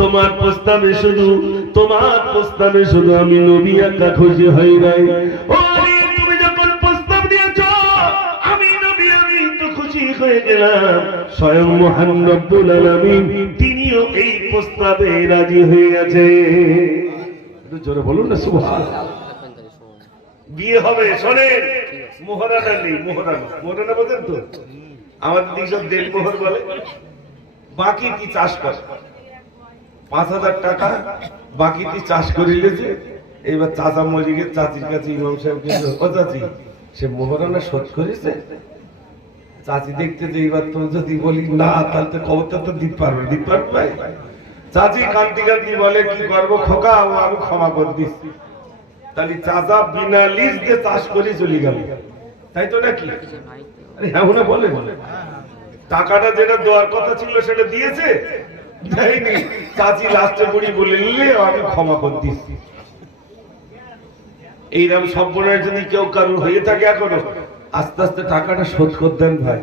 তোমার প্রস্তাবে শুধু আমি নবী একা খুশি হই নাই। ও আলী, তুমি যখন প্রস্তাব দিয়েছো আমি নবী আমি তো খুশি হয়ে গেলাম। স্বয়ং মহান রব্বুল আলামিন তিনিও এই প্রস্তাবে রাজি হয়ে গেছে। একটু জোরে বলুন না সুবহানাল্লাহ। বিয়ে হবে, শোনেন, মোহরানা নেই। মোহরানা বোঝেন তো? আমাদের দিকে দেলমোহর বলে। বাকিটি চাষ করে 5,000 টাকা বাকিটি চাষ করে নিয়েছে। এইবার চাচা মরিকে চাচির কাছে ইমাম সাহেব কিন্তু, ও চাচি সে মোহরানা শোধ করেছে? চাচি দেখতে যে এইবার তো যদি বলি না তাহলে তো খবরটা তো দিতে পারবে ভাই। চাচি কান্তি বলে, কি করবো খোকা, আমি ক্ষমা করে দিচ্ছি। তাহলে চাচা বিনা লিজ দিয়ে চাষ করে চলে গেল, তাই তো নাকি? আরে হ্যাঁ না, বলে টাকাটা যেটা দেওয়ার কথা ছিল সেটা দিয়েছে, দেয়নি। চাচি লাস্টে বুড়ি বলে নিলে আমি ক্ষমা করে দিচ্ছি। এইরকম সম্পূর্ণ যদি কেউ কারোর হয়ে থাকে এখনো, আস্তে আস্তে টাকাটা শোধ করে দেন ভাই।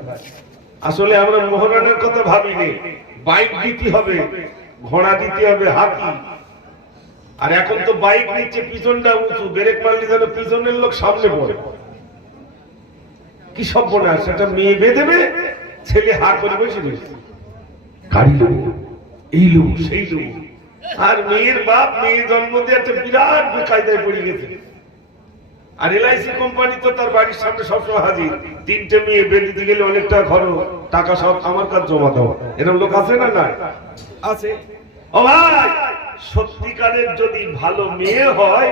আসলে আমরা মোহরানের কথা ভাবিনি। বাইক দিতে হবে, ঘোড়া দিতে হবে, হাতি। আর এখন তো বাইক নিচ্ছে পিছনটা উঁচু, ব্রেক মারলে যেন পিছনের লোক সামনে পড়ে। কি সম্পূর্ণ সেটা মেয়ে বেঁধেবে, ছেলে হা করে বসে বসে গাড়ি লোক, এই লোক সেই লোক। আর মেয়ের বাপ মেয়ে জন্ম দিয়ে একটা বিরাট বেকায়দায় পড়ে গেছে। আর এলআইসি কোম্পানি তো তার বাড়ির সামনে সবসময় হাজির। 3টে মেয়ে বেঁধে গেলে অনেকটা খরচ, টাকা সব আমার কাছে জমা দাও। এরকম লোক আছে না? না আছে। ও ভাই, সত্যিকারের যদি ভালো মেয়ে হয়,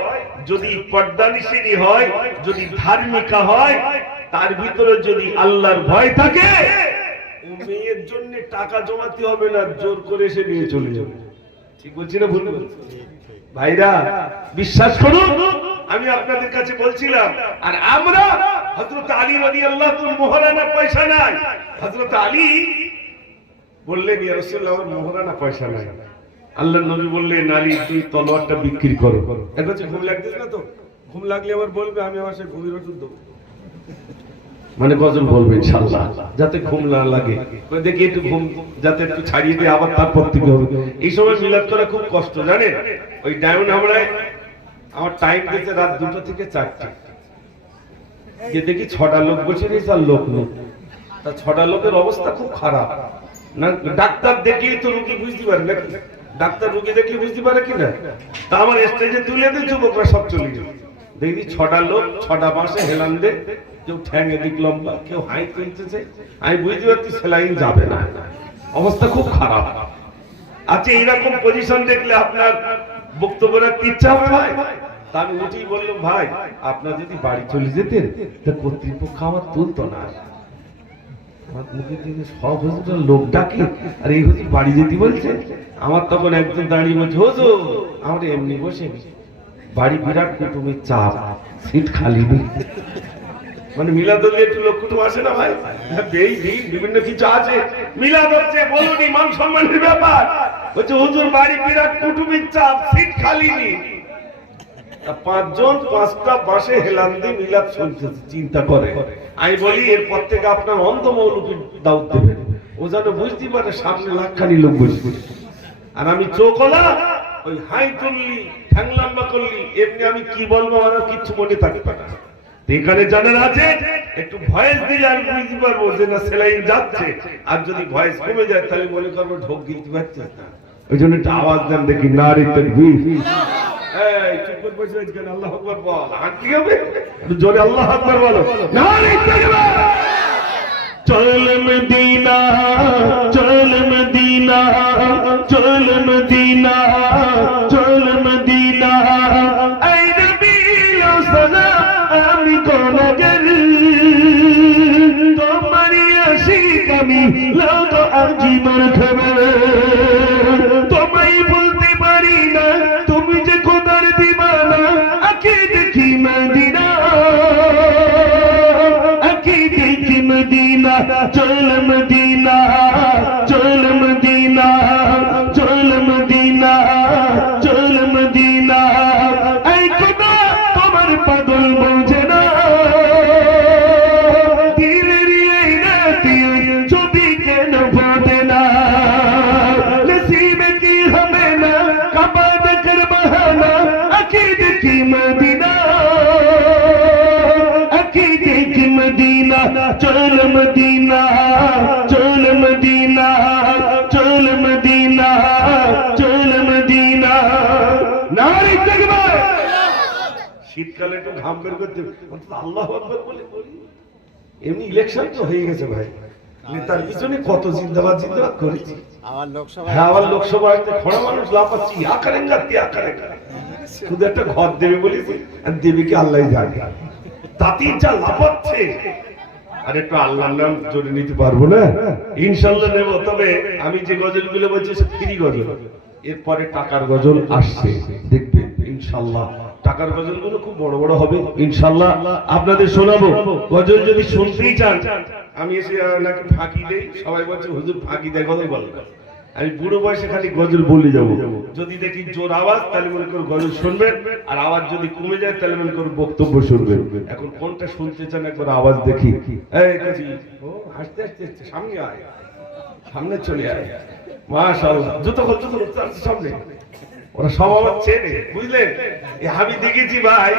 যদি পর্দানিশিনী হয়, যদি ধার্মিকা হয়, তার ভিতরে যদি আল্লাহর ভয় থাকে, ও মেয়ের জন্য টাকা জমাতে হবে না, জোর করে এসে নিয়ে চলে যাবে। ঠিক বলছি না ভুল বলছি? ভাইরা বিশ্বাস করুন, আমি আপনাদের কাছে বলছিলাম। আর আমরা হযরত আলী রাদিয়াল্লাহু তাআলা মোহরানা পয়সা নাই। হযরত আলী বললেন, ইয়া রাসূলুল্লাহ, আমার মোহরানা পয়সা নাই। আল্লাহর নবী বললেন, আলী তুই তলোয়ারটা বিক্রি করো। এটা হচ্ছে ঘুম লাগতেছে না তো? ঘুম লাগলে আবার বলবে আমি আমার সে ঘুমের ওষুধ দেবো, মানে গজল বলবে ইনশাআল্লাহ, যাতে ঘুম না লাগে। দেখি একটু ঘুম যাতে একটু ছাড়িয়ে দিয়ে আবার তারপর থেকে হবে। এই সময় মিলাদ করা খুব কষ্ট, জানেন? ওই ডায়মন্ড হামলায় আমার টাইম দিতে রাত 2টা থেকে 4টা, গিয়ে দেখি 6টা লোক বসে রয়েছে আর লোক নেই। তা 6টা লোকের অবস্থা খুব খারাপ। না ডাক্তার দেখলেই তো রোগী বুঝতে পারে নাকি? ডাক্তার রোগী দেখলে বুঝতে পারে কিনা? তা আমার স্টেজে তুলে দিয়ে যুবকরা সব চলে যাবে। দেখি 6টা লোক 6টা পাশে হেলান দে, কেউ ঠ্যাঙে দিক লম্বা, কেউ হাই তুলতেছে। আমি বুঝতে পারছি সেলাইন যাবে না, অবস্থা খুব খারাপ। আচ্ছা, এইরকম পজিশন দেখলে আপনার বক্তব্য রাখতে ইচ্ছা হবে ভাই? তা আমি উঠেই বললাম, ভাই আপনার যদি বাড়ি চলে যেতেন তা কর্তৃপক্ষ আমার তুলতো না। আমার মুখে থেকে সব হুজুর লোক ডাকে, আর এই হুজুর বাড়ি যেতে বলছে। আমার তখন একজন দাঁড়িয়ে বলছে, হুজুর আমরা এমনি বসে বাড়ি বিরাট কুটুমের চাপ, সিট খালি নেই। মানে মিলাদ হলে একটু লোক কুটুম আসে না ভাই? বিভিন্ন কিছু আছে। মিলাদ হচ্ছে বলুন মান সম্মানের ব্যাপার, হচ্ছে হুজুর বাড়ি বিরাট কুটুমের চাপ, সিট খালি নেই। 5 জন 5টা বাসে হেলান দিয়ে মিলাদ চলতেছে, চিন্তা করে। আমি বলি এরপর থেকে আপনার অন্ধ মৌলবী দাওয়াত দেবেন, ও যেন বুঝতে পারে সামনে লাখখানি লোক বসে। আর আমি চোখলা ওই হাই তুললি ঠ্যাং লম্বা করলি, এমনি আমি কি বলবো আর কিচ্ছু মনে থাকবে না। এখানে জানার আছে, একটু ভয়েস দিলে আমি বুঝতে পারবো যে না সেলাইন যাচ্ছে। আর যদি ভয়েস কমে যায় তাহলে মনে করবো ঢোক গিলতে পারছে না। ওই জন্য একটা আওয়াজ দেন দেখি, নারী তাকবীর। এই চুপ করে বসে আছেন, আল্লাহু আকবার বল। আর কি হবে? জোরে আল্লাহু আকবার বলো। নারী তাকবীর। চল মদিনা, চল মদিনা, চল মদিনা, চল মদিনা। এই নবীর সালাম আমি কোনগর, তোমারি আশিক আমি লাগো আজিমার খবর। তোমায় বলতে পারি না তুমি যে খোদার দিওয়ানা, আঁখে দেখি মদিনা, আঁখে দেখি মদিনা। চল মদিনা, চল মদিনা, চল মদিনা। শীতকালে একটু ঘাম বের করতে আল্লাহু আকবার বলে বলি। এমনি ইলেকশন তো হয়ে গেছে ভাই, নেতার পিছনে কত জিন্দাবাদ জিন্দাবাদ করেছি। হ্যাঁ, আবার লোকসভাতে খড়া মানুষ লাফাচ্ছি, ইয়া করেঙ্গা তিয়া করেঙ্গা। শুধু একটা ঘর দেবে বলেছি, আর দেবে কি আল্লাহ জানে। তাতেই যা লাফাচ্ছে, আর একটু আল্লাহর নাম জোরে নিতে পারবো না? ইনশাল্লাহ নেব। তবে আমি যে গজলগুলো বলছি সে ফ্রি গজল, এরপরে টাকার গজল আসছে, দেখবেন ইনশাল্লাহ। টাকার গজলগুলো খুব বড় বড় হবে ইনশাল্লাহ, আপনাদের শোনাবো। গজল যদি শুনতেই চান, আমি এসে নাকি ফাঁকি দেই, সবাই বলছে হুজুর ফাঁকি দেয় গজল বলে। আমি বুড়ো বয়সে খালি গজল বলে যাবো। যদি দেখি জোর আওয়াজ তাহলে মনে করো গজল শুনবেন, আর আওয়াজ যদি কমে যায় তাহলে মনে করো বক্তব্য শুনবেন। এখন কোনটা শুনতে চান একবার আওয়াজ দেখি। এই কাজী, ও হাসতে হাসতে সামনে আয়, সামনে চলে আয়। মাশাআল্লাহ, জুতো খোল, জুতো খোল, সামনে। ওরা সব আমার চেনে, বুঝলেন? আমি দেখেছি ভাই,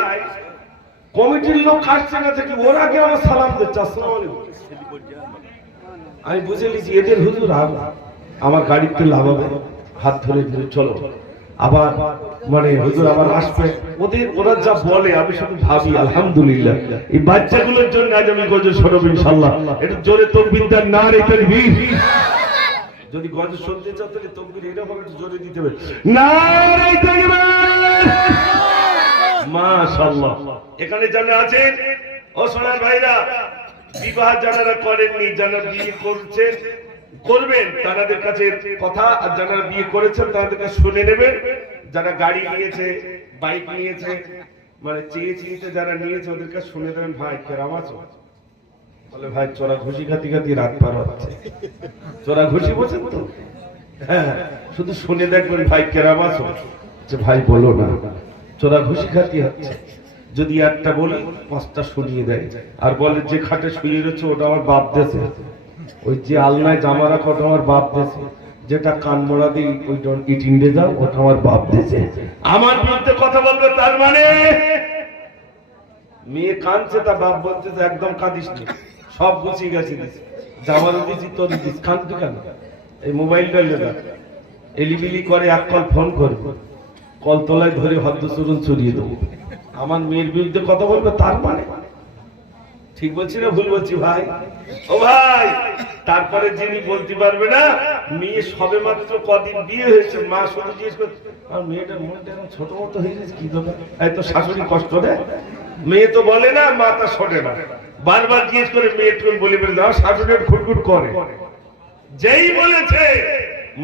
কমিটির লোক আসছে না থেকে ওরা কে আমার সালাম দিচ্ছে, আসসালামু আলাইকুম। আমি বুঝে নিয়েছি এদের হুজুর আমার গাড়িতে লাভ হবে, হাত ধরে ধরে চলো। আবার মানে হুজুর আবার আসবে, ওদের ওরা যা বলে আমি শুধু ভাবি আলহামদুলিল্লাহ এই বাচ্চাগুলোর জন্য আজ আমি গজল শোনাবো ইনশাআল্লাহ। একটু জোরে তাকবীর দেন, নারে তাকবীর। যদি গজল শুনতে চাও তাহলে তাকবীর এরকম একটু জোরে দিতে হবে, নারে তাকবীর। মাশাআল্লাহ। এখানে যারা আছেন ও সোনার ভাইরা, বিবাহ যারা করেননি, যারা বিয়ে করছেন করবেন তাদের কাছে কথা, আর যারা বিয়ে করেছেন তাদের কাছে শুনে নেবেন। যারা গাড়ি নিয়েছে, বাইক নিয়েছে, মানে চেয়েছে যারা নিয়েছে ওদের কাছে শুনে দেবেন। ভাই কেরাম আছো? বলে ভাই চোরা ঘুষি খাতি খাতি রাত পার হচ্ছে। চোরা ঘুষি বোঝেন তো? হ্যাঁ, শুধু শুনে দেখবেন ভাই কেরাম আছো, যে ভাই বলো না, চোরা ঘুষি খাতি হচ্ছে। যদি একটা বলি পাঁচটা শুনিয়ে দেয়, আর বলে যে খাটে শুয়ে রয়েছে ওটা আমার বাপ দেশে, ওই যে আলনায় জামা রাখো ওটা আমার বাপ দেশে, যেটা কান মোড়া দিই ওই ইট ইন্ডে যাও ওটা আমার বাপ দেশে। আমার বিরুদ্ধে কথা বলবে, তার মানে মেয়ে কাঁদছে, তা বাপ বলতেছে একদম কাঁদিস নি, সব গুছিয়ে গেছে, জামারও দিচ্ছি তোর দিস, কাঁদতে কেন? এই মোবাইলটা লেগা এলিবিলি করে, এক কল ফোন করবো, কলতলায় ধরে হদ্দচরণ চড়িয়ে দেবো। আমার মেয়ের বিরুদ্ধে কথা বলবে, তার মানে ঠিক বলছি না ভুল বলছি ভাই? ও ভাই, তারপরে যিনি বলতে পারবে না মেয়ে সবে মাত্র কদিন বিয়ে হয়েছে, মা শুধু জিজ্ঞেস করছে আর মেয়েটার মনটা এখন ছোট মতো হয়ে গেছে, কি দরকার? এই তো শাশুড়ি কষ্ট দেয়, মেয়ে তো বলে না, মা তা শোনে না, বারবার জিজ্ঞেস করে মেয়ে তুমি বলে বেড়ে যাও, শাশুড়ি খুটখুট করে। যেই বলেছে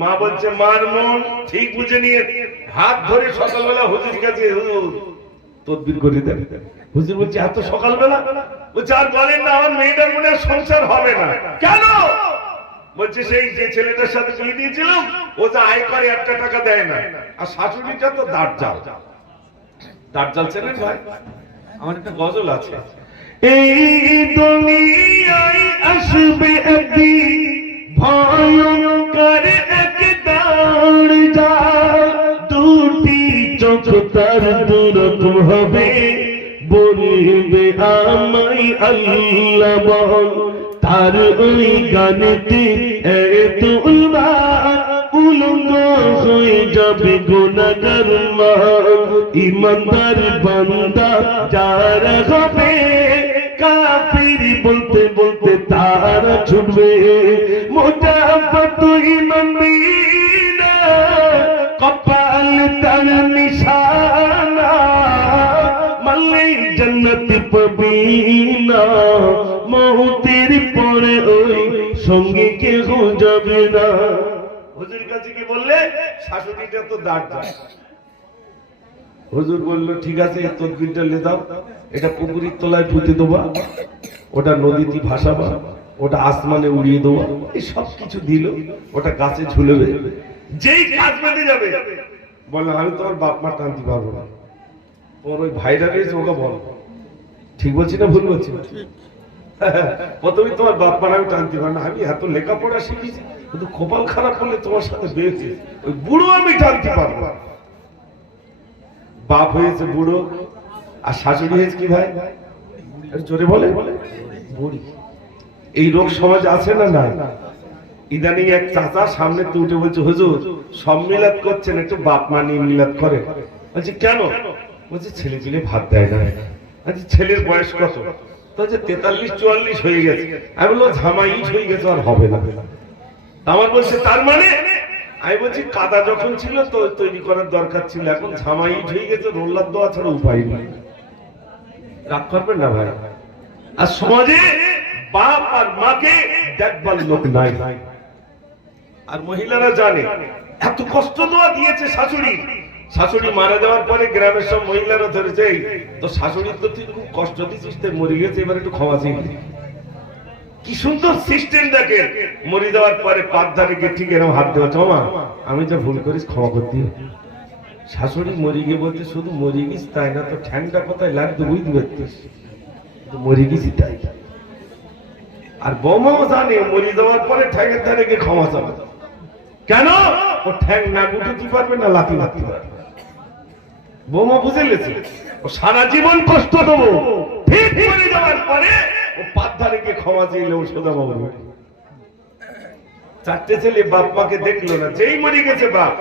মা বলছে মার মন ঠিক বুঝে নিয়ে হাত ধরে সকালবেলা হুজুর কাছে হুজুর তদবির করে দেন। হুজুর বলছে এত সকালবেলা? বলছে আর বলেন না, আমার মেয়েটার মনে সংসার হবে না। কেন? বলছে সেই যে ছেলেটার সাথে বিয়ে দিয়েছিলাম ও যা আয় করে একটা টাকা দেয় না, আর শাশুড়িটা তো দাঁড়জাল। দাঁড়জাল ছেলে ভাই, আমার একটা গজল আছে, এই দুনিয়ায় আসবে একদিন ভয়ঙ্কর এক দাঁড়জাল, দুটি চোখ তার দুরকম হবে, বলবে আমায় আল্লাহ বল, তার ওই গানেতে এত উলঙ্গ হয়ে যাবে গুনাহগার মা, ইমানদার বান্দা যারা হবে কাফির বলতে বলতে তারা ছুটবে, মুজাফাত ইমামিনা কপাল তার নিশানা, মালে জান্নাত পাবিনা, মৌতের পরে ওই সঙ্গে কেউ যাবে না। হুজুর কাছে কি বললে? শাশুড়িটা তো দাঁড়। হুজুর বললো ঠিক আছে তদবিরটা লে দাও, এটা পুকুরের তলায় পুঁতে দেবা, ওটা নদীতে ভাসাবা, ওটা আসমানে উড়িয়ে দেবা, এই সব কিছু দিল, ওটা গাছে ঝুলবে, যেই কাজ বেঁধে যাবে বললো আমি তোমার বাপ মা টানতে পারবো না, তোমার ওই ভাইরা রয়েছে ওকে বলো। ঠিক বলছি না ভুল বলছি? প্রথমে তোমার বাপ মা আমি টানতে পারবো না, আমি এত লেখাপড়া শিখেছি, কিন্তু কপাল খারাপ করলে তোমার সাথে বেঁচে ওই বুড়ো আমি টানতে পারবো না। বাপ হয়েছে বুড়ো, আর শাশুড়ি হয়েছে কি ভাই? জোরে বলে বুড়ি। এই রোগ সমাজ আছে না? না। ইদানিং এক চাচা সামনে তো উঠে বলছে হুজুর সব মিলাদ করছেন, একটু বাপ মা নিয়ে মিলাদ করে। বলছে কেন? বলছে ছেলে পেলে ভাত দেয় না। আচ্ছা ছেলের বয়স কত? যে 43-44 হয়ে গেছে। আমি বললো ঝামাই হয়ে গেছে, আর হবে না। আমার বলছে তার মানে? আমি বলছি কাদা যখন ছিল তো তৈরি করার দরকার ছিল, এখন ঝামাই হয়ে গেছে, রোল্লার দেওয়া ছাড়া উপায় নেই। রাগ করবেন না ভাই। আর সমাজে বাপ আর মাকে দেখবার লোক নাই। আর মহিলারা জানে এত কষ্ট দেওয়া দিয়েছে শাশুড়ি। শাশুড়ি মারা যাওয়ার পরে গ্রামের সব মহিলারা ধরেছে তো শাশুড়ির তো তুই খুব কষ্ট দিচ্ছিস, তুই মরে গেছে, এবার একটু ক্ষমা চাই। কি সুন্দর সিস্টেম দেখে। মরে যাওয়ার পরে পাত ধারে গিয়ে ঠিক এরকম হাত দেওয়া, ক্ষমা আমি যা ভুল করিস ক্ষমা করতে। শাশুড়ি মরে গিয়ে বলতে শুধু মরে গেছিস তাই না, তো ঠ্যাংটা কোথায় লাগতো বুঝতে পারতিস, মরে গেছি তাই। আর বৌমাও জানে মরে যাওয়ার পরে ঠ্যাংয়ের ধারে গিয়ে ক্ষমা চাবে। কেন? ও ঠ্যাং না গুটুতে পারবে না, লাথি মারতে পারবে। বৌমা বুঝে গেছে ও সারা জীবন কষ্ট দেবো, ঠিক মরে যাওয়ার পরে ও পাত ধারে গিয়ে ক্ষমা চাইলে ও সোজা বাবু। চারটে ছেলে বাপ মাকে দেখলো না, যেই মরে গেছে বাপ,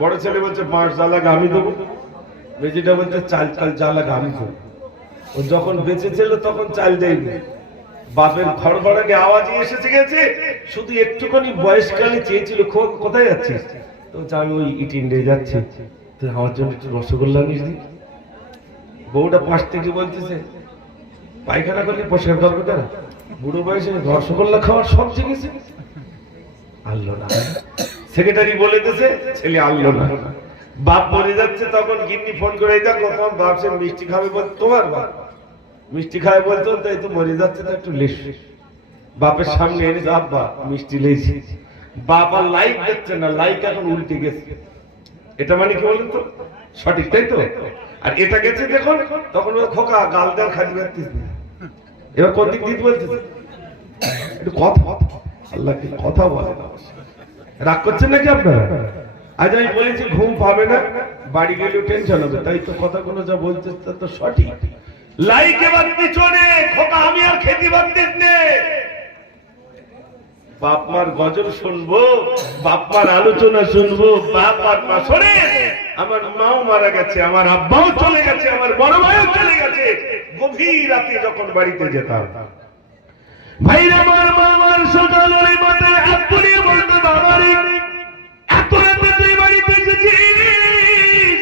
বড় ছেলে বলছে বাঁশ জ্বালাগা আমি দেবো, মেজিটা বলছে চাল চাল জ্বালাগা আমি দেবো। ও যখন বেঁচে ছিল তখন চাল দেয়নি। বাপের ঘর ঘরাকে আওয়াজ এসেছে গেছে, শুধু একটুখানি বয়সকালে চেয়েছিল কোথায় যাচ্ছিস? তো আমি ওই ইটিন্ডে যাচ্ছি, তো আমার জন্য একটু রসগোল্লা নিস দি। বউটা পাশ থেকে বলতেছে পায়খানা করলে পরিষ্কার করবে কেন, বুড়ো বয়সে রসগোল্লা খাওয়ার সব জেগেছে। আনলো না। সেক্রেটারি বলে দিয়েছে, ছেলে আনলো না। বাপ মরে যাচ্ছে তখন গিন্নি ফোন করে দেখো তোমার বাপ সে মিষ্টি খাবে বল, তোমার বাপ মিষ্টি খাবে বলতো, তাই তো মরে যাচ্ছে তো একটু লেস। বাপের সামনে এনে আব্বা মিষ্টি লেছি। বাপ আর লাইক দিচ্ছে না, লাইক এখন উল্টে গেছে। এটা মানে কি বলেন তো? সঠিক তাই তো? আর এটা গেছে দেখুন, তখন খোকা গাল দেওয়ার খালি পারতিস না। এবার কোন দিক দিতে বলতেছে একটু কথা, আল্লাহকে কথা বলে না। রাগ করছেন নাকি আপনারা? আজ আমি বলেছি ঘুম পাবে না, বাড়ি গেলেও টেনশন হবে, তাই তো কথাগুলো যা বলছে তা তো সঠিক। লাইক এবার পিছনে খোকা, আমি আর খেতে পারতিস নে। বাপ মার গজল শুনবো, বাপ মার আলোচনা শুনবো, বাপ আর মা শোনে। আমার মাও মারা গেছে, আমার আব্বাও চলে গেছে, আমার বড় ভাইও চলে গেছে। গভীর রাতে যখন বাড়িতে যেতাম, ভাইরা আমার মামার সকাল হলে মাথায় হাত পুড়িয়ে বলতো বাবারে এত রাতে তুই বাড়িতে এসেছিস,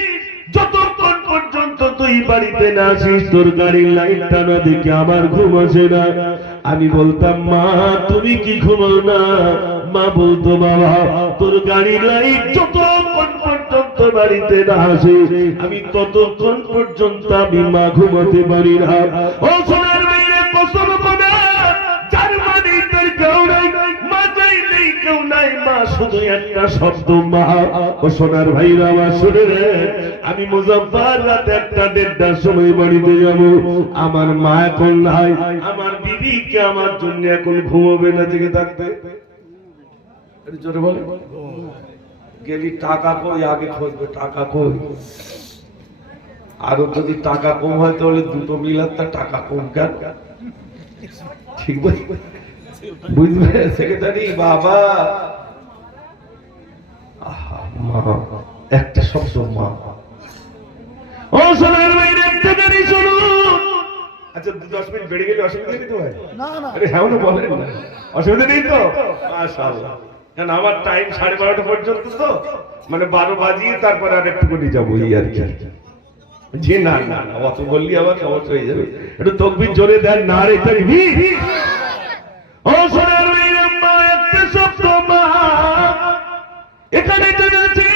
যতক্ষণ পর্যন্ত তুই বাড়িতে না আসিস তোর গাড়ির লাইটটা না দেখে আমার ঘুম আসে না। আমি বলতাম মা তুমি কি ঘুমাও না? মা বলতো বাবা তোর গাড়ির লাইট যতক্ষণ পর্যন্ত বাড়িতে না আসে আমি ততক্ষণ পর্যন্ত আমি মা ঘুমাতে পারি না। ও সোনার মেয়েরা কসম করে, যার মানে তোর কেউ নাই, মা চাই নেই কেউ নাই, মা শুধু একটা শব্দ মা। ও সোনার ভাইরা আমার শুনে রে, আমি মুজাফফর রাত 1-1:30টার সময় বাড়িতে যাব, আমার মা এখন নাই, আমার বিবিকে আমার জন্য এখন ঘুমাবে না, জেগে থাকবে। জোরে বলে গেলি টাকা কই, আগে খুঁজবে টাকা কই। আরো যদি টাকা কম হয় তাহলে দুটো মিলার তা টাকা কম কেন? ঠিক বুঝবে সেক্রেটারি বাবা। মা একটা শব্দ মা। ও সোনার মেয়ের একটা গাড়ি শুনুন। আচ্ছা 10 মিনিট বেড়ে গেলে অসুবিধা নেই তো ভাই? না না, আরে হ্যাঁ না বলেন না, অসুবিধা নেই তো? মাশাআল্লাহ। কারণ আমার টাইম 12:30 পর্যন্ত, তো মানে 12 বাজিয়ে তারপর আর একটু করে যাবো এই আর কি। জি না না না, অত বললি আবার সমস্যা হয়ে যাবে। একটু তাকবীর জোরে দেন, নারে তাকবীর। ও সোনার মেয়ের মা একটা শব্দ মা। এখানে জেনেছি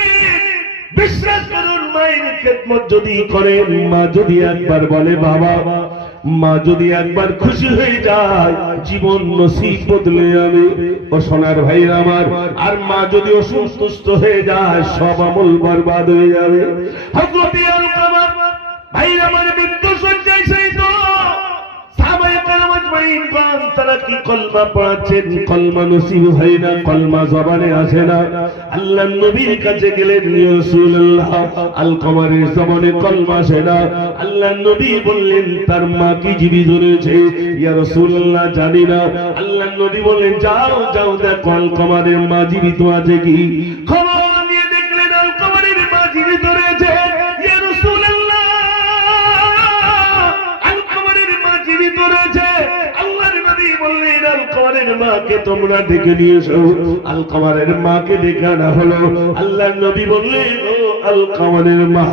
বিশ্বাস করুন, মায়ের খেদমত যদি করেন, মা যদি একবার বলে বাবা, মা যদি একবার খুশি হয়ে যায়, জীবন নসিব বদলে যাবে। ও সোনার ভাই আমার, আর মা যদি অসন্তুষ্ট হয়ে যায়, সব আমল বরবাদ হয়ে যাবে। হযরত আলকামা ভাই আমার মৃত্যু শয্যায় সেই তো সাহাবায়ে কেরাম আজমাইন গান, তারা কি কলমা পড়াচ্ছেন, কলমা নসিব হয় না, কলমা জবানে আসে না। আল্লাহর নবীর কাছে গেলেন, ইয়া রাসূলুল্লাহ আলকামার জবানে কলমা আসে না। আল্লাহর নবী বললেন তার মা কি জীবিত রয়েছে? ইয়া রাসূলুল্লাহ জানি না। আল্লাহর নবী বললেন যাও যাও দেখো আলকামার মা জীবিত আছে কি। খবর নিয়ে দেখলেন আলকামার মা জীবিত রয়েছে। ইয়া রাসূলুল্লাহ তোমরা ডেকে নিয়ে এসো। আলকামারের মাকে ডেকে আনা হলো। আল্লাহর নবী বললেন, ও আলকামারের মা,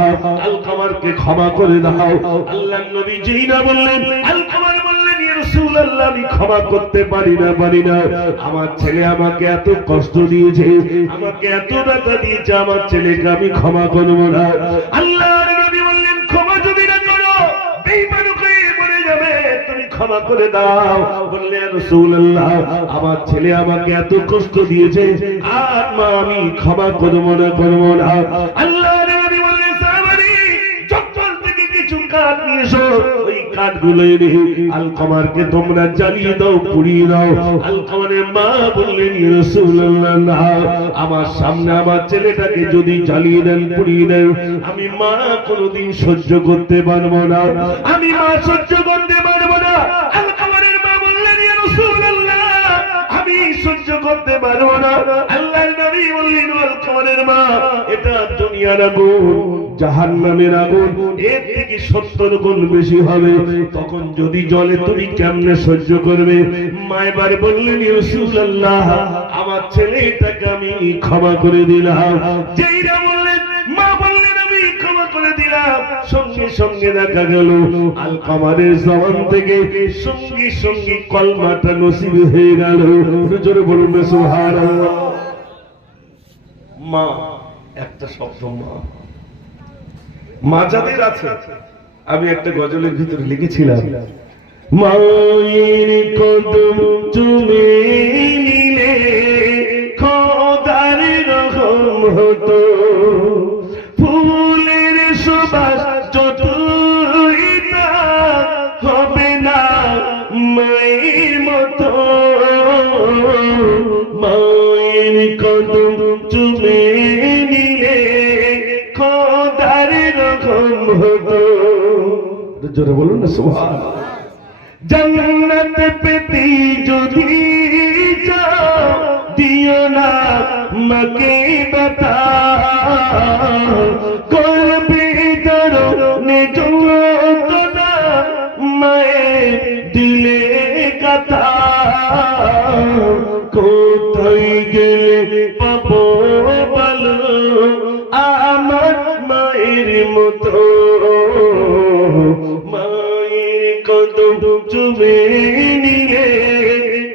আলকামারকে ক্ষমা করে দাও। আল্লাহর নবী যেই না বললেন, আলকামার বললেন, ইয়া রাসূলুল্লাহ, আমি ক্ষমা করতে পারি না। আমার ছেলে আমাকে এত কষ্ট দিয়েছে, আমাকে এত ব্যথা দিয়েছে, আমার ছেলেকে আমি ক্ষমা করব না। আল্লাহর নবী বললেন, ক্ষমা যদি না করো বেঈমান হয়ে মরে যাবে, তুমি ক্ষমা করে দাও। বললেন, ইয়া রাসূলুল্লাহ, আমার ছেলে আমাকে এত কষ্ট দিয়েছে, আর মা আমি ক্ষমা করব না। আল্লাহর নবী বললেন, সাহাবী, জঙ্গল থেকে কিছু কাঠ নিয়ে এসো, ওই কাঠগুলো এনে আলকামারকে তোমরা জ্বালিয়ে দাও, পুড়িয়ে দাও। আলকামারের মা বললেন, ইয়া রাসূলুল্লাহ, না, আমার সামনে আমার ছেলেটাকে যদি জ্বালিয়ে দেন, পুড়িয়ে দেন, আমি মা কোনোদিন সহ্য করতে পারবো না, আমি মা সহ্য করতে পারবো না। আলকামারের মা বললেন, ইয়া রাসূলুল্লাহ, আমি সহ্য করতে পারবো না। আল্লাহর নবী বললেন, আলকামারের মা, এটা দুনিয়ার আগুন, জাহান্নামের আগুন, এর থেকে 70 গুণ বেশি হবে। তখন যদি জলে তুমি কেমনে সহ্য করবে? মা এবার বললেন, ইয়া রাসূলুল্লাহ, আমার ছেলেটাকে আমি ক্ষমা করে দিলাম। যেইরা বললেন, মা বললেন, আমি ক্ষমা করে দিলাম, সঙ্গে সঙ্গে দেখা গেল আলকামারের জবান থেকে সঙ্গে সঙ্গে কলমাটা নসিব হয়ে গেল। জোরে বলুন সুবহানাল্লাহ। মা, একটা শব্দ মা। মা যাদের আছে, আমি একটা গজলের ভিতরে লিখেছিলাম, মায়ের কদম চুমে নিলে খোদার রহম হতো, ফুলের সুবাস যতই না হবে না মায়ের মতো। মায়ের কদম চুমে নিলে খোদার রহম হতো। জোরে বলুন না সুবহানাল্লাহ। জান্নাত পেতে যদি চাও, দিও না মাকে ব্যথা, করবে দরনে যন্ত্রণা, মায়ের দিলে কথা। কোথায় গেলে পাবো বলো আমার মায়ের মতো? মায়ের কদম চুমে নিলে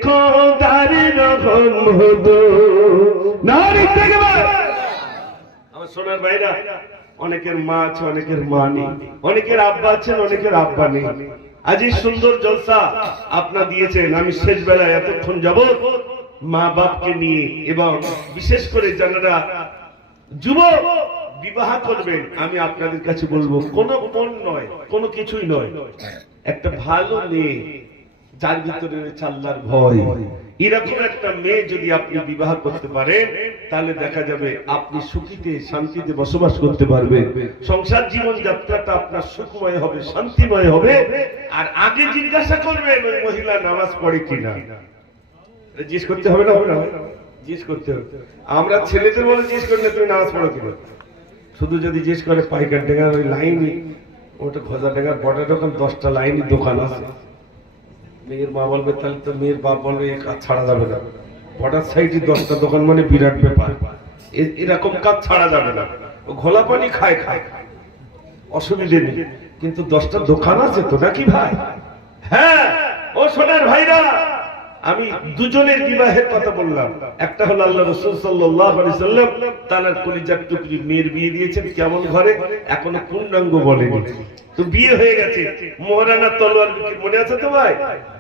খোদার রহম হতো। নারী থেকে আমার সোনার ভাইরা, অনেকের মা আছে, অনেকের মা নেই, অনেকের আব্বা আছেন, অনেকের আব্বা নেই। আজ এই সুন্দর জলসা আপনারা দিয়েছেন। আমি শেষ বেলায় এতক্ষণ যাবত মা বাপকে নিয়ে, এবং বিশেষ করে যারা যুবক বিবাহ করবেন, আমি আপনাদের কাছে বলবো, কোনো পণ নয়, কোনো কিছুই নয়, একটা ভালো মেয়ে যার ভিতরে আল্লাহর ভয়, এরকম একটা মেয়ে যদি আপনি বিবাহ করতে পারেন, তাহলে দেখা যাবে আপনি সুখীতে শান্তিতে বসবাস করতে পারবেন। সংসার জীবন যাত্রাটা আপনার সুখময় হবে, শান্তিময় হবে। আর আগে জিজ্ঞাসা করবেন ওই মহিলা নামাজ পড়ে কিনা। জিজ্ঞেস করতে হবে না? হবে না? জিজ্ঞেস করতে হবে। আমরা ছেলেদের বলে জিজ্ঞেস করি না তুমি নামাজ পড়ো কিনা। শুধু যদি জিজ্ঞেস করে পাইকার ডেঙ্গার ওই লাইনই, ওটা খোঁজা ডেঙ্গার বড় দোকান 10টা লাইনই দোকান আছে, মেয়ের মা বলবে তাহলে তো মেয়ের বাপ বলবে এই কাজ ছাড়া যাবে না। বর্ডার সাইডে 10টা দোকান মানে বিরাট ব্যাপার, এরকম কাজ ছাড়া যাবে না। ও ঘোলা পানি খায়, অসুবিধে নেই, কিন্তু 10টা দোকান আছে তো, নাকি ভাই? হ্যাঁ ও সোনার ভাইরা, আমি দুজনের বিবাহের কথা বললাম। একটা হলো আল্লাহ রাসূল সাল্লাল্লাহু আলাইহি সাল্লাম তার কলিজার টুকরি মেয়ের বিয়ে দিয়েছেন, কেমন ঘরে, এখনো পূর্ণাঙ্গ বলেনি, তো বিয়ে হয়ে গেছে। মহারানা তলোয়ার বিক্রি, মনে আছে তো ভাই?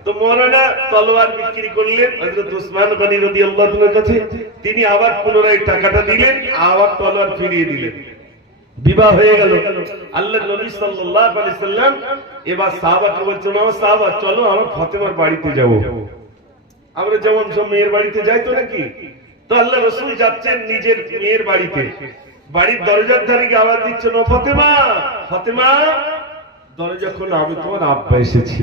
তো মহারানা তলোয়ার বিক্রি করলেন হযরত ওসমান গনি রাদিয়াল্লাহু আনহুর কাছে, তিনি আবার পুনরায় টাকাটা দিলেন, আবার তলোয়ার ফিরিয়ে দিলেন, বিবাহ হয়ে গেল। আল্লাহর নবী সাল্লাল্লাহু আলাইহি সাল্লাম এবার সাহাবাকে বলছেন, ও সাহাবা চলো আমরা ফাতেমার বাড়িতে যাব। আমরা যেমন সব মেয়ের বাড়িতে যাই তো নাকি, তো আল্লাহ রাসূল যাচ্ছেন নিজের মেয়ের বাড়িতে, বাড়ির দরজার ধারে গিয়ে আওয়াজ দিচ্ছেন, ও ফাতেমা, ফাতেমা দরজা খোলো, আমি তোমার আব্বা এসেছি।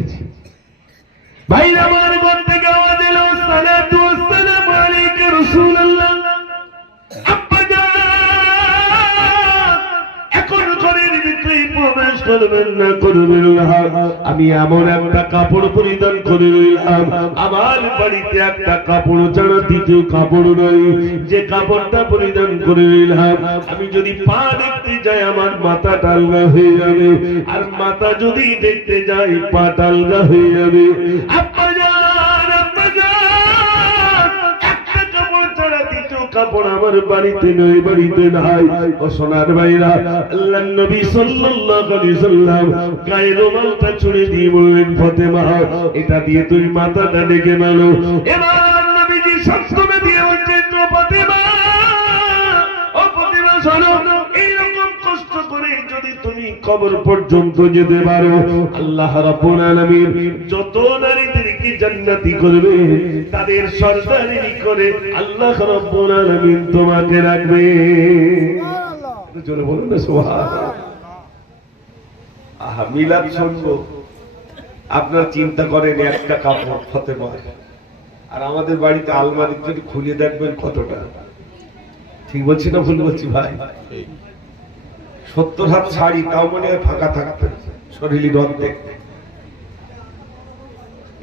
ভাই আমার ঘর থেকে আওয়াজ এলো, সালাতু ওয়াসসালামু আলাইকা রাসূলুল্লাহ। আব্বা যান এখন ঘরের ভিতরে প্রবেশ করবেন না করবেন না। আমি এমন একটা কাপড় পরিধান করে রইলাম, আমার বাড়িতে একটা কাপড় ছাড়া দ্বিতীয় কাপড় নয়, যে কাপড়টা পরিধান করে রইলাম, আমি যদি পা দেখতে যাই আমার মাথাটা আলগা হয়ে যাবে, আর মাথা যদি দেখতে যাই পাটা আলগা হয়ে যাবে। কাপড় আমার বাড়িতে নয়, বাড়িতে নাই। ও সোনার ভাইরা, আল্লাহর নবী সাল্লাল্লাহু আলাইহি সাল্লাম গায়ে রুমালটা ছুঁড়ে দিয়ে বললেন, ফাতেমা এটা দিয়ে তুই মাথাটা ঢেকে নাও। এবার নবীজি সপ্তমে দিয়ে বলছেন, ফাতেমা ও ফাতেমা শোনো, এইরকম কষ্ট করে যদি তুমি কবর পর্যন্ত যেতে পারো, আল্লাহ রাব্বুল আলামিন যত নারীদেরকে জান্নাতি করবে তাদের সরদারি করে আল্লাহ রাব্বুল আলামিন তোমাকে রাখবে। জোরে বলুন না সুবহানাল্লাহ। আহা, মিলাদ শুনবো, আপনারা চিন্তা করেন একটা কাপড় ফাতেমা, আর আমাদের বাড়িতে আলমারি যদি খুলে দেখবেন কতটা। ঠিক বলছি না ভুল বলছি ভাই? 70 হাত শাড়ি, তাও মনে হয় ফাঁকা থাকতে, শরীরে রদ দেখতে।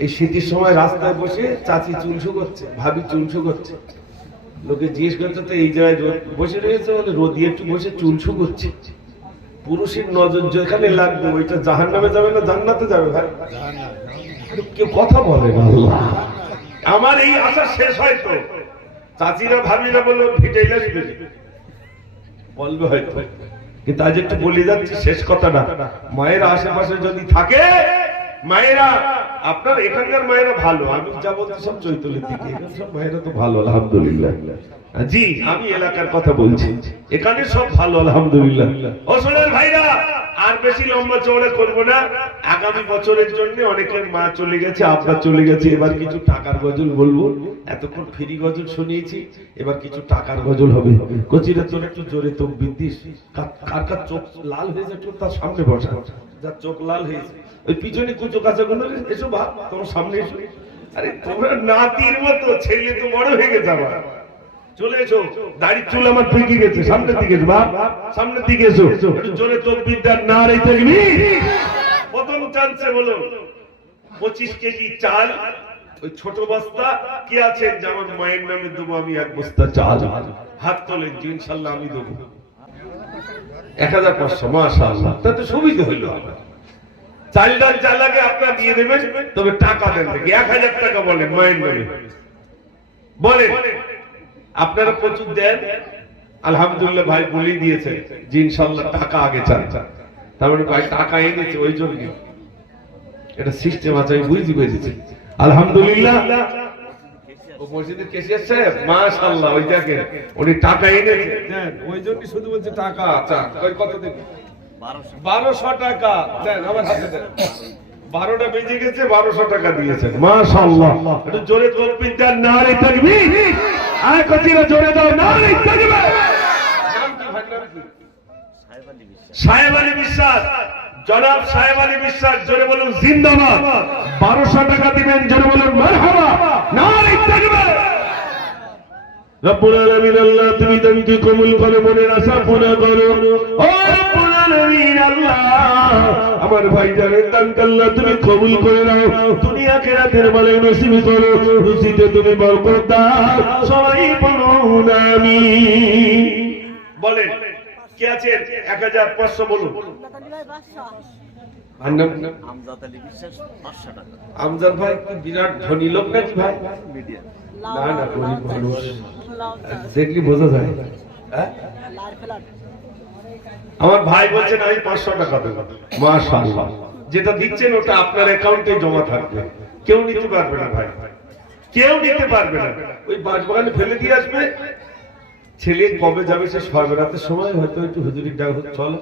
এই শীতের সময় রাস্তায় বসে চাচি চুলশু করছে, ভাবি চুলশু করছে, লোকে জিজ্ঞেস করছে তো এই জায়গায় বসে রয়েছে বলে রোদি একটু বসে চুলশু করছে। পুরুষের নজর যেখানে লাগবে ওইটা জাহান্নামে যাবে না জান্নাতে যাবে ভাই? কেউ কথা বলে না। আমার এই আশা শেষ হয় তো চাচিরা ভাবিরা বললো ভিটাইল আসবে বলবে হয়তো, কিন্তু আজ একটু বলে যাচ্ছি শেষ কথাটা। মায়েরা আশেপাশে যদি থাকে, মায়েরা আপনার এখানকার মায়েরা ভালো, আমি যা বলছি সব চৈতলের দিকে, সব মায়েরা তো ভালো আলহামদুলিল্লাহ। জি, আমি এলাকার কথা বলছি, এখানে সব ভালো আলহামদুলিল্লাহ। ও সোনার ভাইরা, আর বেশি লম্বা চওড়া করবো না। আগামী বছরের জন্য অনেকের মা চলে গেছে, আব্বা চলে গেছে, এবার কিছু টাকার গজল বলবো। এতক্ষণ ফ্রি গজল শুনিয়েছি, এবার কিছু টাকার গজল হবে। কচিরা তোর একটু জোরে তকবীর দিস। কার কার চোখ লাল হয়েছে একটু তার সামনে বসা, যার চোখ লাল হয়েছে ওই পিছনে কুচো কাঁচাগুলো এসো ভাব, তোমার সামনে এসো। আরে তোমরা নাতির মতো, ছেলে তো বড় হয়ে গেছে আমার, চলে এসো। দাড়ির চুল আমার পেকে গেছে, সামনের দিকে এসো বাপ, সামনের দিকে এসো। একটু জোরে তকবীর দেন, নারে তাকবীর। প্রথম চান্সে বলো 25 কেজি চাল, ওই ছোট বস্তা কি আছে যে আমার মায়ের নামে দেবো আমি 1 বস্তা চাল, হাত তোলেন যে ইনশাআল্লাহ আমি দেবো 1500। মাশাআল্লাহ, তাতে সুবিধা হইলো। আমার চাল ডাল যা লাগে আপনারা দিয়ে দেবেন, তবে টাকা দেন নাকি 1000 টাকা বলেন মায়ের নামে বলেন। আপনারা প্রচুর দেন আলহামদুলিল্লাহ, ভাই বলেই দিয়েছে যে ইনশাআল্লাহ টাকা আগে চান। তার মানে ভাই টাকা এনেছে ওই জন্য, এটা সিস্টেম আছে, আমি বুঝেছি আলহামদুলিল্লাহ। ও মসজিদের ক্যাশিয়ার সাহেব মাশাআল্লাহ, ওই দেখেন উনি টাকা এনেছে, দেন ওই জন্য শুধু বলছে টাকা চান। ওই কত দেন? 1200 টাকা দেন, আমার হাতে দেন। 12টা বেজে গেছে, 1200 টাকা দিয়েছেন মাশাআল্লাহ। একটু জোরে তাকবীর দেন, নারে তাকবীর। আর কতিরা জোরে দাও, নারে তাকবীর। নাম কি ভাই? নাম কি? সাহেব আলী বিশ্বাস, জনাব সাহেব আলী বিশ্বাস, জোরে বলুন জিন্দাবাদ। 1200 টাকা দিবেন, জোরে বলুন মারহাবা, নারে তাকবীর। রব্বুল আলামিন আল্লাহ, তুমি তাকে কবুল করে মনের আশা পুরা করো। ও রব্বুল আলামিন আল্লাহ, আমার ভাইজানের দানকে আল্লাহ তুমি কবুল করে নাও, দুনিয়া আখিরাতের মালিক নসিব করো, রুজিতে তুমি বরকত দাও। সবাই বলুন আমিন। বলেন কে আছেন? 1500 বলুন। আমজাদ আলী বিশ্বাস 500 টাকা। আমজাদ ভাই কি বিরাট ধনী লোক নাকি ভাই? না না, গরিব মানুষ, দেখলি বোঝা যায়। আমার ভাই বলছেন আমি 500 টাকা দেব। মাশাআল্লাহ, যেটা দিচ্ছেন ওটা আপনার অ্যাকাউন্টে জমা থাকবে, কেউ নিতে পারবে না ভাই, কেউ নিতে পারবে না। ওই বাঁশবাগানে ফেলে দিয়ে আসবে, ছেলে কবে যাবে সে সর্বরাতের সময় হয়তো একটু হুজুরির ডাক চলো,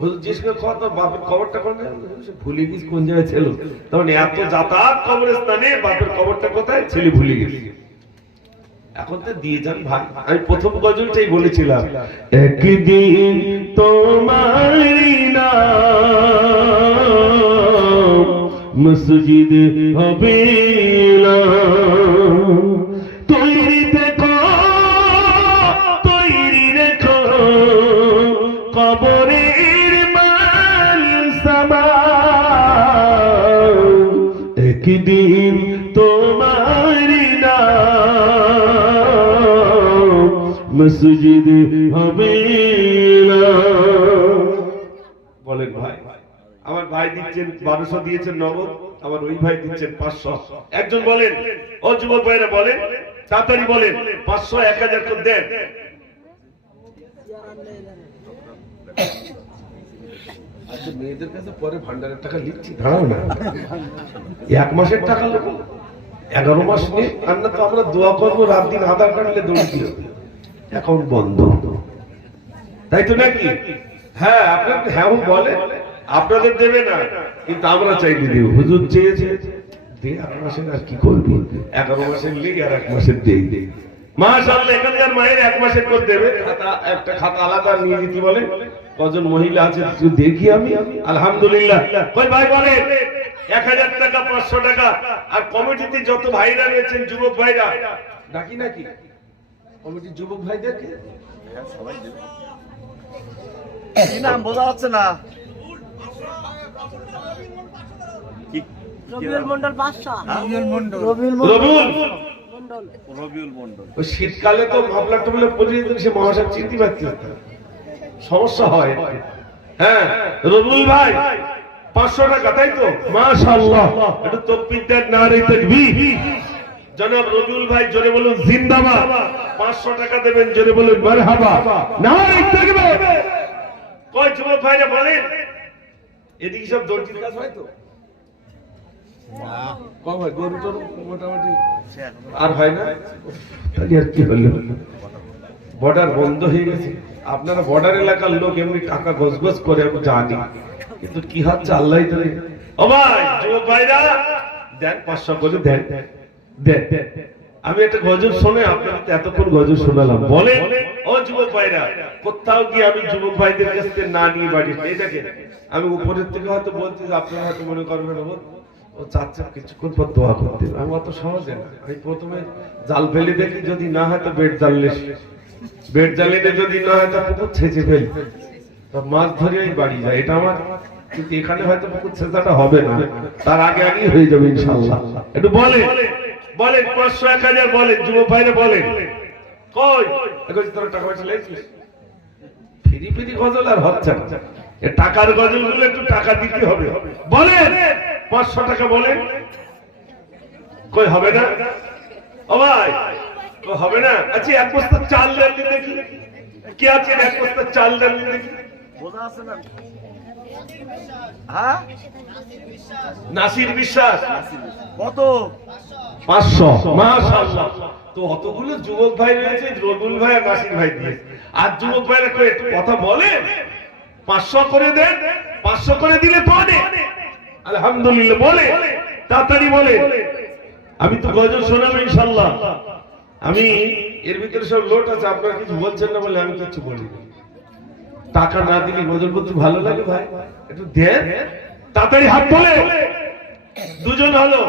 হুজুর জিজ্ঞেস করে তোর বাপের খবরটা কোন জায়গায়? ভুলে গিস কোন জায়গায় ছিল। তখন এত যাতায়াত কবরস্থানে, বাপের খবরটা কোথায়? ছেলে ভুলে গেছে। এখন তো দিয়ে যান ভাই। আমি প্রথম গজলটাই বলেছিলাম, একদিন তোমারি নাম মসজিদ হবে না, তৈরি দেখো তৈরি রেখো কবরের মালসা একদিন তোমারি নাম মসজিদ হবে না। বলেন ভাই, আমার ভাই দিচ্ছেন 1200 দিয়েছেন নগদ, আমার ওই ভাই দিচ্ছেন 500। একজন বলেন, ও যুবক ভাইরা বলেন, তাড়াতাড়ি বলেন, 500 1000 করে দেন। আচ্ছা, মেয়েদের কাছে পরে ভান্ডারের টাকা লিখছি, দাঁড়াও না, 1 মাসের টাকা লোক 11 মাস নিয়ে, আর না তো আমরা দোয়া করবো রাত দিন আধার কার্ডলে দৌড় দিও, অ্যাকাউন্ট বন্ধ, তাই তো নাকি? হ্যাঁ, আপনার হ্যাঁ বলে, আপনাদের দেবে না, কিন্তু আমরা চাইলে দেব। হুজুর চেয়েছে দে, 8 মাসের আর কি করবি, 11 মাসের লিগে আর 1 মাসের দেই। মাশাআল্লাহ, এখানকার মায়ের 1 মাসের করে দেবে, একটা খাতা আলাদা নিয়ে দিতে বলে। কজন মহিলা আছে দেখি আমি, আলহামদুলিল্লাহ। কই ভাই বলে 1000 টাকা, 500 টাকা। আর কমিটিতে যত ভাইরা রয়েছেন, যুবক ভাইরা, ডাকি নাকি কমিটির যুবক ভাইদেরকে? সবাই দেবে। কি নাম বোঝা যাচ্ছে না? রবিউল মন্ডল বাদশা। রবিউল মন্ডল। ওই শীতকালে তো মাফলার টাফলার পরিয়ে দিলে সে মহাসাব চিনতে পারছে, সমস্যা হয়। হ্যাঁ, রবিউল ভাই 500 টাকা, তাই তো? মাশাআল্লাহ, একটু তাকবীর দেন, নারে তাকবীর। জনাব রবিউল ভাই জোরে বলুন জিন্দাবাদ। 500 টাকা দেবেন, জোরে বলুন মারহাবা, নারে তাকবীর। কয় যুবক ভাইরা বলেন, এদিকে সব দর্জির কাজ হয় তো? কম হয়, গরু টরু মোটামুটি আর হয় না। তাহলে আর কি হলো, বর্ডার বন্ধ হয়ে গেছে। আপনারা বর্ডার এলাকার লোক এমনি টাকা গজগজ করে, আমি জানি, কিন্তু কি হচ্ছে আল্লাহই জানে। ও ভাই, যুবক ভাইরা দেন, 500 করে দেন, দেন। আমি একটা গজল শুনে আপনাদের এতক্ষণ গজল শোনালাম। বলেন ও যুবক ভাইরা, কোথাও গিয়ে আমি যুবক ভাইদের কাছ থেকে না নিয়ে বাড়ি, এই দেখেন আমি উপরের থেকে হয়তো বলছি, আপনারা হয়তো মনে করবেন ও চাচ্ছে কিছুক্ষণ পর দোয়া করতে, আমি অত সহজে না। আমি প্রথমে জাল ফেলে দেখি, যদি না হয় তো বেড জানলে, বেড জ্বালিয়ে যদি না হয় তো পুকুর ছেঁচে ফেলি, তো মাছ ধরে আমি বাড়ি যাই। এটা আমার, কিন্তু এখানে হয়তো পুকুর ছেঁচাটা হবে না, তার আগে আগেই হয়ে যাবে ইনশাআল্লাহ। একটু বলেন, বলেন 500 1000 বলেন, যুবক ভাইরা বলেন। কই এখন তোর টাকা পয়সা লেগেছিস? ফিরি ফিরি গজল আর হচ্ছে না, এ টাকার গজল গুলো একটু টাকা দিতে হবে। বলেন 500 টাকা বলেন। কই হবে না? ও ভাই, কই হবে না? আচ্ছা, 1 বস্তা চাল দেন দেখি, কি আছে 1 বস্তা চাল দেন দেখি। বোঝা আছে না? হ্যাঁ, নাসির বিশ্বাস কত? 500। মাশাআল্লাহ, তো অতগুলো যুবক ভাই রয়েছে, রবিউল ভাই আর নাসির ভাই দিয়ে, আর যুবক ভাইরা কই একটু কথা বলেন, 500 করে দেন। 500 করে দিলে তো অনেক, আলহামদুলিল্লাহ। বলে তাড়াতাড়ি বলে, আমি তো গজল শোনাবো ইনশাআল্লাহ। আমি এর ভিতরে সব লোট আছে, আপনারা কিছু বলছেন না বলে আমি কিছু বলি। টাকা না দিলে গজল বলতে ভালো লাগে ভাই, একটু দেন তাড়াতাড়ি, হাত তোলে। দুজন হলো,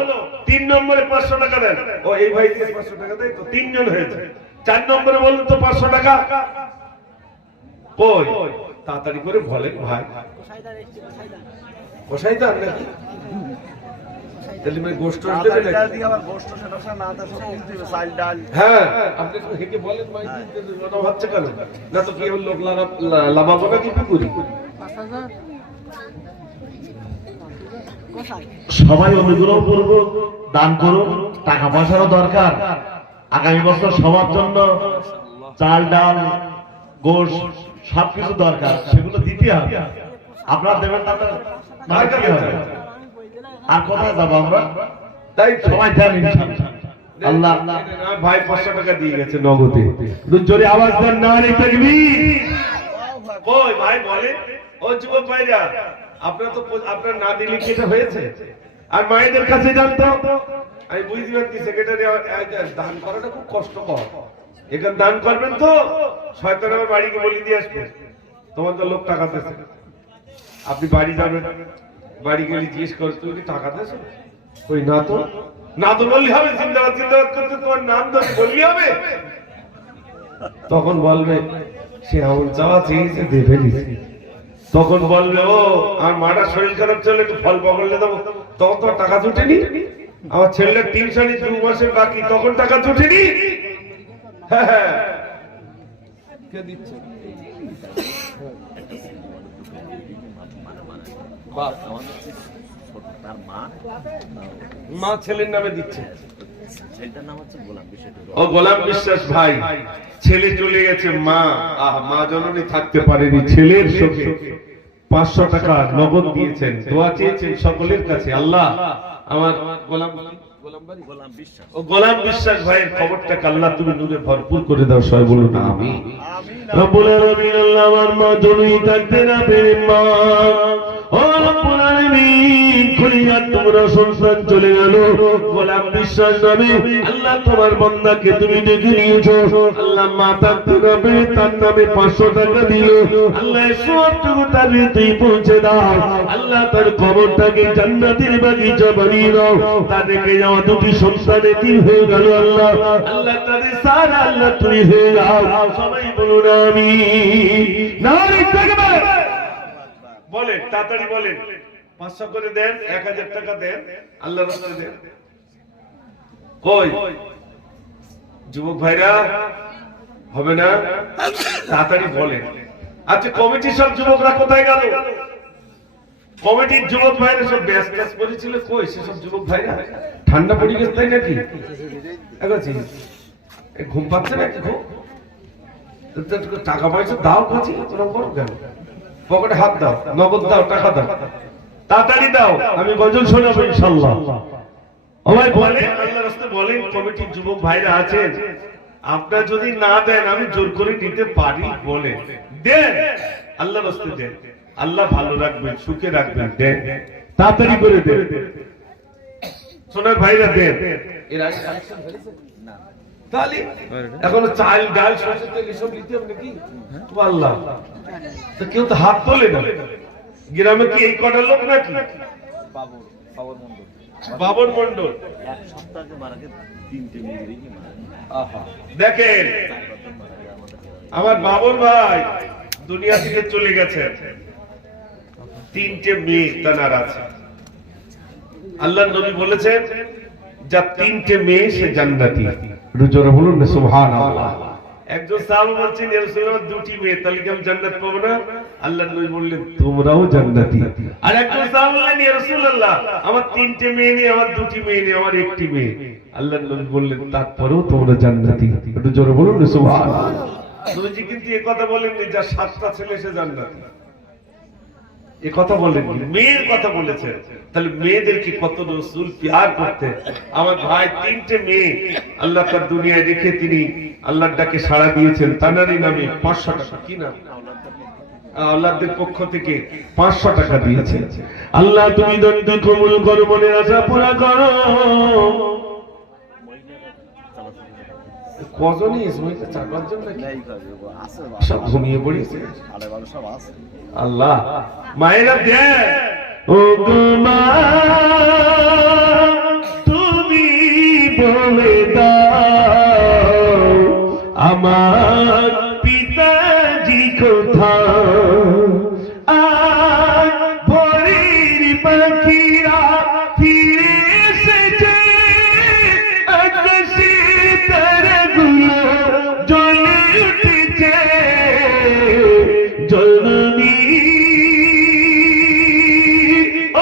3 নম্বরে 500 টাকা দেন। ও এই ভাই দিয়ে 500 টাকা দেয়, তো 3 জন হয়েছে। 4 নম্বরে বলুন তো 500 টাকা কই, তাড়াতাড়ি করে বলেন ভাই। কসাইদার নাকি? তাহলে মানে গোশত দেবে নাকি? ডাল দিয়ে আবার গোশত সেটা না দা সব কিছু দিবে, চাল ডাল। হ্যাঁ, আপনি একটু হেঁকে বলেন ভাই, কথা হচ্ছে কেন? না তো কি লোক লাভাবো নাকি পুকুরি? সবাই অনুগ্রহ পূর্বক দান করুন, টাকা পয়সারও দরকার। আগামী বছর সবার জন্য চাল ডাল গোশ সবকিছু দরকার, সেগুলো দিতে হবে। আপনারা দেবেন না তো কি হবে? আর কোথায় যাবো আমরা? তাই সবাই দেন ইনশাআল্লাহ। আল্লাহ ভাই 500 টাকা দিয়ে গেছে নগদে, জোরে আওয়াজ দেন, নারে তাকবীর। কই ভাই বলে, ও যুবক ভাইরা, আপনারা তো আপনার না দিলে কি এটা হয়েছে? আর মায়েদের কাছে জানতো, আমি বুঝতে পারছি সেক্রেটারি দান করাটা খুব কষ্টকর। এখানে দান করবেন তো শয়তান আমার বাড়িকে বলি দিয়ে আসবে, তোমার তো লোক টাকা দিয়েছে। আপনি বাড়ি যাবেন, বাড়ি গেলে জিজ্ঞেস করে তুমি কি টাকা দিয়েছো? ওই না তো, না তো বললি হবে, জিন্দাবাদ জিন্দাবাদ করতে তোমার নাম ধরে বললি হবে। তখন বলবে সে এমন চাওয়া চেয়েছে দেবে নিছি। তখন বলবে ও আর মাটা শরীর খারাপ চলে, একটু ফল পকড়লে দেবো, তখন তো টাকা জুটেনি। আমার ছেলের টিউশনি 2 মাসের বাকি, তখন টাকা জুটেনি। হ্যাঁ, কে দিচ্ছে? তার মা মা ছেলের নামে দিচ্ছে। ছেলেটার নাম হচ্ছে গোলাম বিশ্বাস। ও গোলাম বিশ্বাস ভাই, ছেলে চলে গেছে, মা মা জননী থাকতে পারেনি, ছেলের শোকে 500 টাকা নগদ দিয়েছেন, দোয়া চেয়েছেন সকলের কাছে। আল্লাহ আমার গোলাম গোলাম বিশ্বাস, ও গোলাম বিশ্বাস ভাইয়ের খবরটাকে আল্লাহ তুমি নূরে ভরপুর করে দাও, সবাই বলুন আমিন। রব্বুল আলামিন, আল্লাহ আমার মা জননী থাকতে না পেরে মা, ও রব্বুল আলামিন, কলিজার তোমরা সন্তান চলে গেল গোলাম বিশ্বাস নামে, আল্লাহ তোমার বান্দাকে তুমি ডেকে নিয়েছো, আল্লাহ মা থাকতে না পেরে তার নামে 500 টাকা দিল, আল্লাহ সবটুকু তার হৃদয়ে পৌঁছে দাও, আল্লাহ তার খবরটাকে জান্নাতের বাগিচা বানিয়ে দাও, তাদেরকে যাওয়া 2টি সন্তান এতিম হয়ে গেল, আল্লাহ আল্লাহ তাদের সারা আল্লাহ তুমি হয়ে যাও, সবাই বলুন আমিন। নারে তাকবীর বলেন, তাড়াতাড়ি বলেন, 500 করে দেন, 1000 টাকা দেন, আল্লাহর রাস্তায় দেন। কই যুবক ভাইরা, হবে না? তাড়াতাড়ি বলেন। আচ্ছা, কমিটির সব যুবকরা কোথায় গেল? কমিটির যুবক ভাইরা সব ব্যাস ক্যাস করেছিল, কই সেসব যুবক ভাইরা? ঠান্ডা পড়ে গেছে তাই নাকি? ঘুম পাচ্ছে নাকি? টাকা পয়সা দাও, কাছে তোরা বড় কেন? পকেটে হাত দাও, নগদ দাও, টাকা দাও, তাড়াতাড়ি দাও, আমি গজল শোনাবো ইনশাআল্লাহ। সবাই বলে, আল্লাহর রাস্তায় বলেন, কমিটির যুবক ভাইরা আছেন, আপনারা যদি না দেন আমি জোর করে দিতে পারি, বলে দেন, আল্লাহর রাস্তায় দেন, আল্লাহ ভালো রাখবেন, সুখে রাখবেন, দেন, তাড়াতাড়ি করে দেন। সোনার ভাইরা দেন। এর আগে কালেকশন হয়েছে না? তাহলে এখনো চাল ডাল সরষের তেল এসব নিতে হবে নাকি? আল্লাহ, তো কেউ তো হাত তোলে না। গ্রামে কি এই কটা লোক নাকি? বাবর মন্ডল 1 সপ্তাহে মারাকে 3টে মেয়ে রেখে মারা। দেখেন, আমার বাবর ভাই দুনিয়া থেকে চলে গেছে, 3টে মেয়ে তার আছে। আল্লাহর নবী বলেছেন, যা 3টে মেয়ে সে জান্নাতি। রুজোরে বলুন না সুবহানাল্লাহ। একজন সাহাবী বলছেন, ইয়া রাসূলুল্লাহ 2টি মেয়ে, তাহলে কি আমি জান্নাত পাবো না? আল্লাহর নবী বললেন, তোমরাও জান্নাতি। আর একজন সাহাবী বললেন, ইয়া রাসূলুল্লাহ আমার 3টে মেয়ে নেই, আমার 2টি মেয়ে নেই, আমার 1টি মেয়ে। আল্লাহর নবী বললেন, তারপরেও তোমরা জান্নাতি। রুজোরে বলুন না সুবহানাল্লাহ। নবীজি কিন্তু এই কথা বলেননি যা 7টা ছেলে সে জান্নাতি, এই কথা বলেননি, মেয়ের কথা বলেছে। তাহলে মেয়েদেরকে কত রাসূল প্যার করতে। আমার ভাই 3টে মেয়ে আল্লাহ তার দুনিয়ায় রেখে তিনি আল্লাহর ডাকে সাড়া দিয়েছেন, তানারই নামে 500 টাকা, কি নাম, আল্লাহদের পক্ষ থেকে 500 টাকা দিয়েছেন। আল্লাহ তুমি দন্ড কবুল করো, মনের আশা পুরা করো। কজনই ইসমাইলকে 4-5 জন নাকি? সব ঘুমিয়ে পড়েছে। আল্লাহ মায়েরা দেয়। ও গো মা, তুমি বলে দাও আমার পিতাজি কোথায়? আজ ভোরের পাখিরা ফিরে এসেছে, আকাশে তারাগুলো জ্বলে উঠেছে, জননী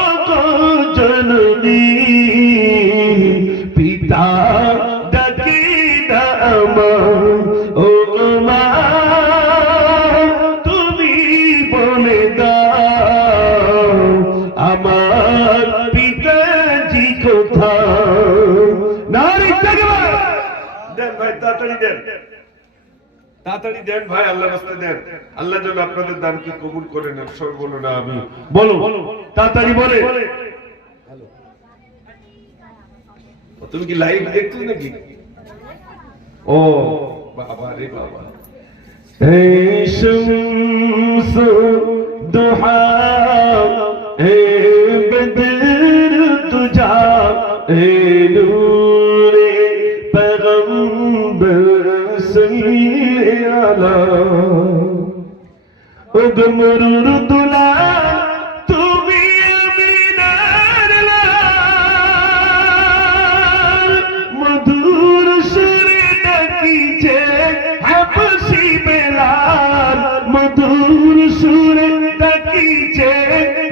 ও গো জননী, পিতা ডাকে না আমার। ও গো মা, তুমি বলে দাও আমার পিতাজি কোথায়? নারী তাকবীর দেন ভাই, তাড়াতাড়ি দেন, তাড়াতাড়ি দেন ভাই, আল্লাহর রাস্তায় দেন। আল্লাহ যেন আপনাদের দানকে কবুল করে নেন। সব বলো না আমি, বলো তাড়াতাড়ি বলে। তুমি কি লাইভ দেখছো নাকি? ও বাবা রে বাবা। এই শামস দুহা, এই বদর তুজা, এই নূরে पैगंबर सल्ली अला। ओ गमरूर दुला তুমি আমিনার লাল, যে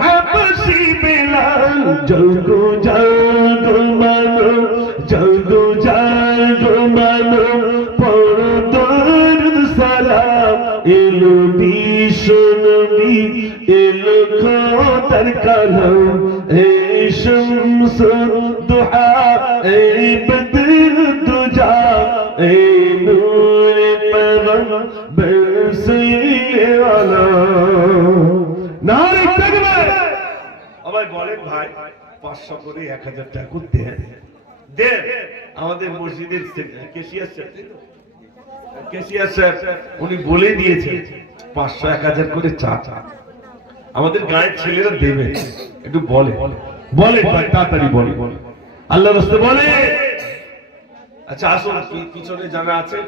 হাবশি বেলাল জাগো জাগো মানো জাগো জাগো মানো পড়ো দরুদ সালাম এলো বিশ্বনবী এলো খোদার কালাম এই শামস দুহা এই বদর দুজা এই নূর পয়গম্বর সাইয়ালা নারে তাকবীর। আবার বলেন ভাই 500 করে 1000 টাকা করে দেন দেন আমাদের মসজিদের কেশিয়ার সাহেব উনি বলে দিয়েছেন 500 1000 করে চা আমাদের গায়ের ছেলেরা দেবে একটু বলে বলে ভাই তাড়াতাড়ি বলে আল্লাহর রাস্তায় বলে। আচ্ছা আসুন পিছনে জানা আছে